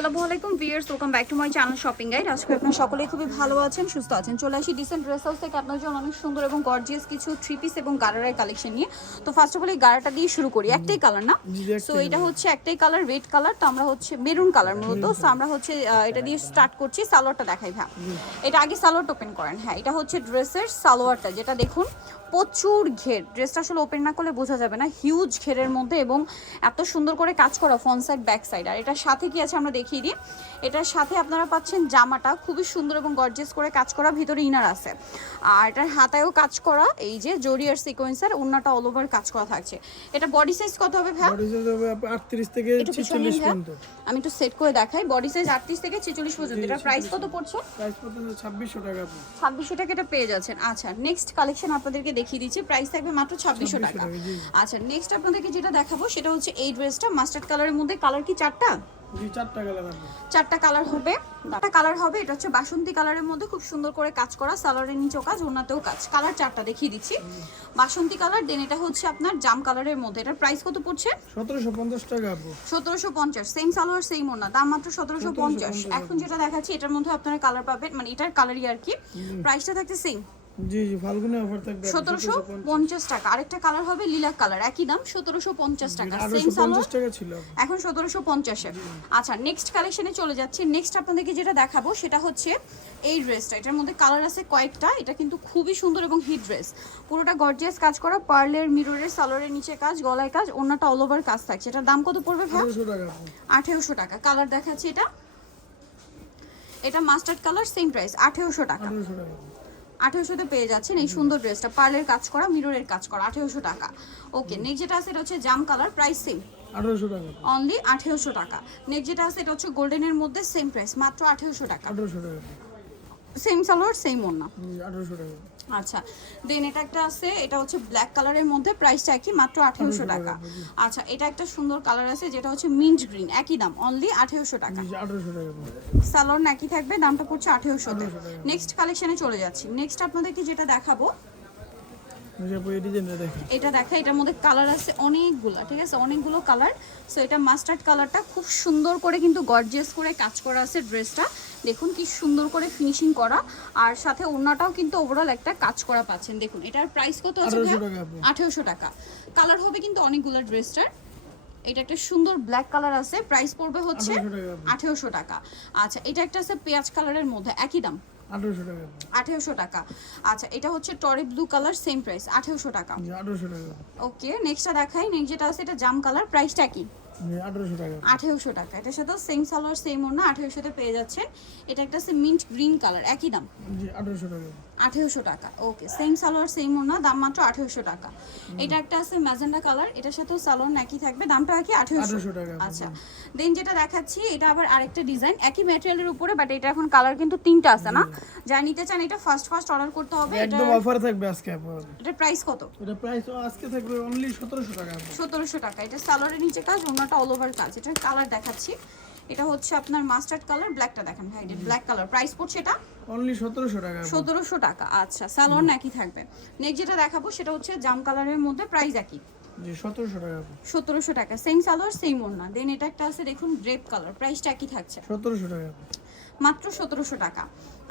আসসালামু আলাইকুম viewers, welcome back to my channel shopping guide. আজকে আপনারা সকলেই খুবই ভালো আছেন, সুস্থ আছেন। চলে আসি ডিসেন্ট ড্রেস হাউস থেকে আপনার জন্য অনেক সুন্দর এবং গর্জিয়াস কিছু থ্রি পিস এবং গারারের কালেকশন নিয়ে। তো ফার্স্ট অফ অল এই গারাটা দিয়ে শুরু করি। একটাই কালার না? সো এটা হচ্ছে একটাই কালার, রেড কালার। তো আমরা হচ্ছে মেরুন কালার মূলত। সো আমরা হচ্ছে এটা দিয়ে স্টার্ট করছি। সালোয়ারটা দেখাই ভাই। এটা আগে সালোয়ারটা ওপেন করেন। হ্যাঁ, এটা হচ্ছে ড্রেসের সালোয়ারটা, যেটা দেখুন প্রচুর ঘের। ড্রেসটা আসলে ওপেন না করলে বোঝা যাবে না, হিউজ ঘেরের মধ্যে এবং এত সুন্দর করে কাজ করা ফ্রন্ট সাইড ব্যাক সাইড। আর এটার সাথে কি আছে আমরা দেখিয়ে দিই। এটার সাথে আপনারা পাচ্ছেন জামাটা খুবই সুন্দর এবং গর্জিয়াস করে কাজ করা, ভিতরে ইনার আছে। আর এটার হাতায়ও কাজ করা, এই যে জরি আর সিকোয়েন্সের, ওন্নাটা অল ওভার কাজ করা থাকছে। এটা বডি সাইজ কত হবে ভাই? বডি সাইজ হবে 38 থেকে 46 পর্যন্ত। আমি একটু সেট করে দেখাই। বডি সাইজ 38 থেকে 46 পর্যন্ত। এটা প্রাইস কত পড়ছে? প্রাইস পড়ছে 2600 টাকা। 2600 টাকা এটা পেয়ে যাচ্ছেন। আচ্ছা, নেক্সট কালেকশন আপনাদেরকে দেখিয়ে দিচ্ছি। প্রাইস থাকবে মাত্র 2600 টাকা। আচ্ছা, নেক্সট আপনাদেরকে যেটা দেখাবো সেটা হচ্ছে এই ড্রেসটা মাস্টার্ড কালারের মধ্যে। কালার কি চারটা? জি, চারটা কালার আছে। চারটা কালার হবে। চারটা কালার হবে। এটা হচ্ছে বাসন্তী কালারের মধ্যে খুব সুন্দর করে কাজ করা, সালোয়ারের নিচেও কাজ, ওন্নাতেও কাজ। কালার চারটা দেখিয়ে দিচ্ছি। বাসন্তী কালার, দেন এটা হচ্ছে আপনার জাম কালারের মধ্যে। এটার প্রাইস কত পড়ছে? 1750 টাকা আপু। 1750। সেম সালোয়ার সেম ওন্না, দাম মাত্র 1750। এখন যেটা দেখাচ্ছি এটার মধ্যে আপনারা কালার পাবেন, মানে এটার কালারই আর কি। প্রাইসটা থাকতে সেম। জি জি, ফাল্গুনে অফার থাকবে 1750 টাকা। আরেকটা কালার হবে লিলাক কালার, একই দাম 1750 টাকা। সেম সালোয়ার, টাকা ছিল এখন 1750 এ। আচ্ছা, নেক্সট কালেকশনে চলে যাচ্ছি। নেক্সট আপনাদেরকে যেটা দেখাবো সেটা হচ্ছে এই ড্রেসটা। এটার মধ্যে কালার আছে কয়েকটা। এটা কিন্তু খুবই সুন্দর এবং হিট ড্রেস, পুরোটা গর্জিয়াস কাজ করা, পার্লের মিররের, সালোয়ারের নিচে কাজ, গলায় কাজ, ওন্নাটা অল ওভার কাজ থাকছে। এটার দাম কত পড়বে ভাই? 1800 টাকা। কালার দেখাচ্ছি এটা। এটা মাস্টার্ড কালার, সেম প্রাইস 1800 টাকা। 1800-তে পেয়ে যাচ্ছেন এই সুন্দর ড্রেসটা, পার্লের কাজ করা, মিররের কাজ করা, 1800 টাকা। ওকে, নেক্সট যেটা আছে এটা হচ্ছে জাম কালার, প্রাইস সেম 1800 টাকা। অনলি 1800 টাকা। নেক্সট যেটা আছে এটা হচ্ছে গোল্ডেনের মধ্যে, সেম প্রাইস মাত্র 1800 টাকা। 1800 টাকা। সেম সালোয়ার সেম ওন্না। 1800 টাকা। আচ্ছা, দেন এটা একটা আছে, এটা হচ্ছে ব্ল্যাক কালারের মধ্যে, প্রাইসটা একই মাত্র 1800 টাকা। আচ্ছা, এটা একটা সুন্দর কালার আছে যেটা হচ্ছে মিন্ট গ্রিন, একই দাম অনলি 1800 টাকা। 1800 টাকা। সালোয়ার একই থাকবে, দামটা পড়ছে 1800 তে। নেক্সট কালেকশনে চলে যাচ্ছি। নেক্সট আপনাদেরকে যেটা দেখাবো এটা দেখা, এটার মধ্যে কালার আছে অনেকগুলো, ঠিক আছে, অনেকগুলো কালার। সো এটা মাস্টার্ড কালারটা খুব সুন্দর করে কিন্তু গর্জিয়াস করে কাজ করা আছে ড্রেসটা। দেখুন কি সুন্দর করে ফিনিশিং করা, আর সাথে ওড়নাটাও কিন্তু ওভারঅল একটা কাজ করা পাচ্ছেন। দেখুন এটার প্রাইস কত আছে? 1800 টাকা। কালার হবে কিন্তু অনেকগুলো ড্রেসটার। এটা একটা সুন্দর ব্ল্যাক কালার আছে, প্রাইস পড়বে হচ্ছে 1800 টাকা। আচ্ছা, এটা একটা আছে পেঁয়াজ কালারের মধ্যে, একই দাম 1800 টাকা। 1800 টাকা। আচ্ছা, এটা হচ্ছে টরি ব্লু কালার, সেম প্রাইস 1800 টাকা। 1800 টাকা। ওকে, নেক্সটটা দেখাই। নেক্সট যেটা আছে এটা জাম কালার, প্রাইসটা কি? 1800 টাকা। 1800 টাকা। এটার সাথে সেম সালোয়ার সেম ওন্না, 1800 তে পেয়ে যাচ্ছেন। এটা একটা আছে মিন্ট গ্রিন কালার, একই দাম জি, 1800 টাকা। 1800 টাকা। ওকে, সেম সালোয়ার সেম ওন্না, দাম মাত্র 1800 টাকা। এটা একটা আছে ম্যাজেন্ডা কালার, এটার সাথেও সালোয়ার একই থাকবে, দামটা একই 1800 টাকা। আচ্ছা, দেন যেটা দেখাচ্ছি এটা আবার আরেকটা ডিজাইন, একই ম্যাটেরিয়ালের উপরে, বাট এটা এখন কালার কিন্তু তিনটা আছে না। যা নিতে চান এটা ফার্স্ট অর্ডার করতে হবে। একদম অফার থাকবে আজকে আপনাদের। এটা প্রাইস কত? এটা প্রাইস আজকে থাকবে অনলি 1700 টাকা। 1700 টাকা। এটা সালোয়ারের নিচে কাজ, ওন্নাটা অল ওভার কাজ। এটার কালার দেখাচ্ছি, এটা হচ্ছে আপনার মাস্টার্ড কালার, ব্ল্যাকটা দেখেন ভাই, এটা ব্ল্যাক কালার। প্রাইস পড়ছে এটা অনলি 1700 টাকা। 1700 টাকা। আচ্ছা, সালোয়ার একই থাকবে। নেক্সট যেটা দেখাবো সেটা হচ্ছে জাম কালারের মধ্যে, প্রাইস একই জি, 1700 টাকা। 1700 টাকা। সেম সালোয়ার সেম ওন্না। দেন এটা একটা আছে দেখুন গ্রেপ কালার, প্রাইসটা একই থাকছে 1700 টাকা। মাত্র 1700 টাকা।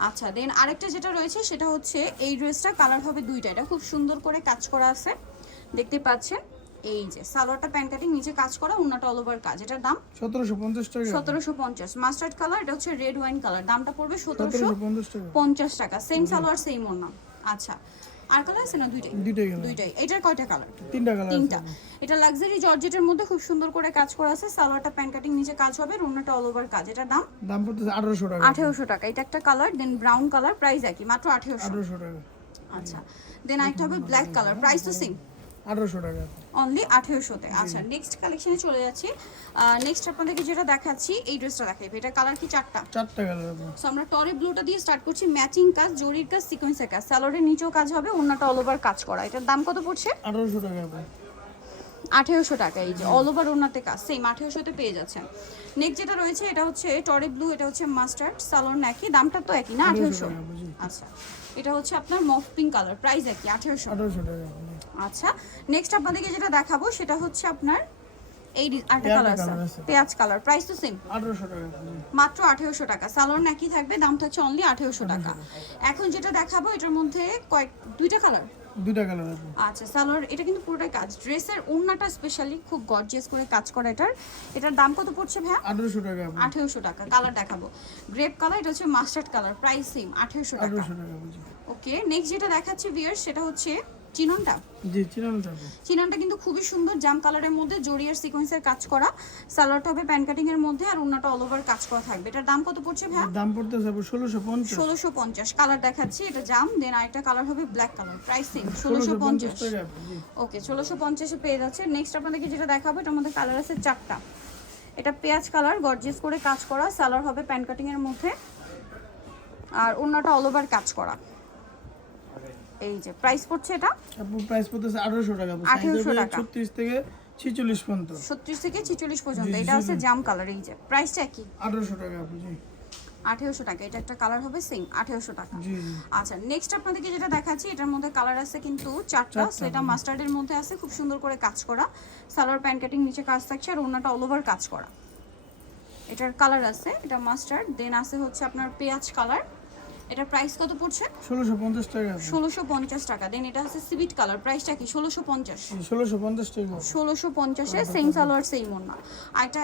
আচ্ছা, দেন আরেকটা যেটা রয়েছে সেটা হচ্ছে এই ড্রেসটা, কালার হবে দুইটা। এটা খুব সুন্দর করে কাজ করা আছে, দেখতে পাচ্ছেন। এই যে সালোয়ারটা প্যান্ট কাটিং, নিচে কাজ করা, ওন্নাটা অল ওভার কাজ। এটার দাম 1750 টাকা। 1750। মাস্টার্ড কালার, এটা হচ্ছে রেড ওয়াইন কালার, দামটা পড়বে 1750 টাকা। 50 টাকা। সেম সালোয়ার সেম ওন্না। আচ্ছা, আর কালার আছে না? দুইটাই। এটার কয়টা কালার? তিনটা। এটা লাক্সারি জর্জেটের মধ্যে খুব সুন্দর করে কাজ করা আছে, সালোয়ারটা প্যান্ট কাটিং, নিচে কাজ হবে, ওন্নাটা অল ওভার কাজ। এটার দাম পড়তেছে 1800 টাকা। 1800 টাকা। এটা একটা কালার, দেন ব্রাউন কালার, প্রাইস একই মাত্র 1800 টাকা। আচ্ছা, দেন আরেকটা হবে ব্ল্যাক কালার, প্রাইস তো সেম 1800 টাকা। অনলি 1800 তে। আচ্ছা, নেক্সট কালেকশনে চলে যাচ্ছি। নেক্সট আপনাদেরকে যেটা দেখাচ্ছি এই ড্রেসটা দেখাইবে। এটা কালার কি? চারটা কালার। সো আমরা টরি ব্লুটা দিয়ে স্টার্ট করছি। ম্যাচিং কাজ, জরির কাজ, সিকোয়েন্সের কাজ, সালোয়ারের নিচেও কাজ হবে, ওন্নাটা অল ওভার কাজ করা। এটার দাম কত পড়ছে? 1800 টাকা। 1800 টাকা। এই যে অল ওভার ওন্নাতে কাজ, সেম 1800 তে পেয়ে যাচ্ছেন। নেক্সট যেটা রয়েছে এটা হচ্ছে টরি ব্লু, এটা হচ্ছে মাস্টার্ড, সালোয়ার একই, দামটা তো একই না, 1800। আচ্ছা, এটা হচ্ছে আপনার মফ পিঙ্ক কালার, প্রাইস একই 1800 টাকা। আচ্ছা, নেক্সট আপনাদেরকে যেটা দেখাবো সেটা হচ্ছে আপনার এই আরেকটা পেঁয়াজ কালার colour আছে আছে। পেঁয়াজ কালার, প্রাইস তো সেম 1800 টাকা জি। মাত্র 1800 টাকা। সালোয়ার নাকি থাকবে, দামটা হচ্ছে অনলি 1800 টাকা। এখন যেটা দেখাবো এটার মধ্যে দুইটা কালার। দুইটা কালার আছে। আচ্ছা, সালোয়ার এটা কিন্তু পুরোটাই কাজ, ড্রেসের ওড়নাটা স্পেশালি খুব গর্জিয়াস করে কাজ করা। এটার দাম কত পড়ছে ভাইয়া? 1800 টাকা আপু। 1800 টাকা। কালার দেখাবো গ্রেপ কালার, এটা হচ্ছে মাস্টার্ড কালার, প্রাইস সেম 1800 টাকা। 1800 টাকা বুঝি। ওকে, নেক্সট যেটা দেখাচ্ছি ভিউয়ার্স সেটা হচ্ছে চিননটা। জি চিনানটা আপু। চিননটা কিন্তু খুবই সুন্দর, জাম কালারের মধ্যে জড়িয়ার সিকোয়েন্সের কাজ করা। সালোয়ারটা হবে প্যান কাটিং এর মধ্যে আর ওড়নাটা অল ওভার কাজ করা থাকবে। এটার দাম কত পড়ছে ভাইয়া? দাম পড়তেছে আপু 1650। 1650। কালার দেখাচ্ছি, এটা জাম, দেন আরেকটা কালার হবে ব্ল্যাক কালার, প্রাইস সেম 1650 1650। টাকা আপু জি। ওকে, 1650 এ পেয়ে যাচ্ছে। নেক্সট আপনাদেরকে যেটা দেখাবো এটার মধ্যে কালার আছে 4টা। এটা পেঁয়াজ কালার, গর্জিয়াস করে কাজ করা, সালোয়ার হবে প্যান কাটিং এর মধ্যে আর ওড়নাটা অল ওভার কাজ করা। এই যে প্রাইস পড়ছে এটা আপু প্রাইস পড়তেছে 1800 টাকা আপু। 1800 টাকা। 36 থেকে 46 পর্যন্ত। 36 থেকে 46 পর্যন্ত। জি, জি, এটা আছে জি। জাম কালার, এই যে প্রাইসটা কি? 1800 টাকা আপু জি। 1800 টাকা। এটা একটা কালার হবে সেম 1800 টাকা। জি জি। আচ্ছা, নেক্সট আপনাদেরকে যেটা দেখাচ্ছি এটার মধ্যে কালার আছে কিন্তু 4টা। সো এটা মাস্টার্ডের মধ্যে আছে, খুব সুন্দর করে কাজ করা, সালোয়ার প্যান কাটিং নিচে কাজ থাকছে আর ওড়নাটা অল ওভার কাজ করা। এটার কালার আছে, এটা মাস্টার্ড, দেন আছে হচ্ছে আপনার পেঁয়াজ কালার। এটার প্রাইস কত পড়ছে? 1650 টাকা আপু। 1650 টাকা। দেন এটা হচ্ছে সিভিট কালার, প্রাইসটা কি? 1650। 1650 টাকা। 1650 এ সেম সালোয়ার সেম ওড়না। আরেকটা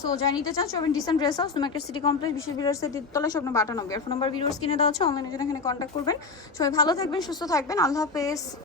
সো যারা নিতে চান চবেন decent dress house, market city complex, বিশেষ বিলার্সের তলায় স্বপ্ন 92। আর ফোন নাম্বার ভিডিওস কিনে দেওয়া হচ্ছে, অনলাইনে জন্য এখানে কন্ট্যাক্ট করবেন। সবাই ভালো থাকবেন, সুস্থ থাকবেন, আল্লাহ হাফেজ।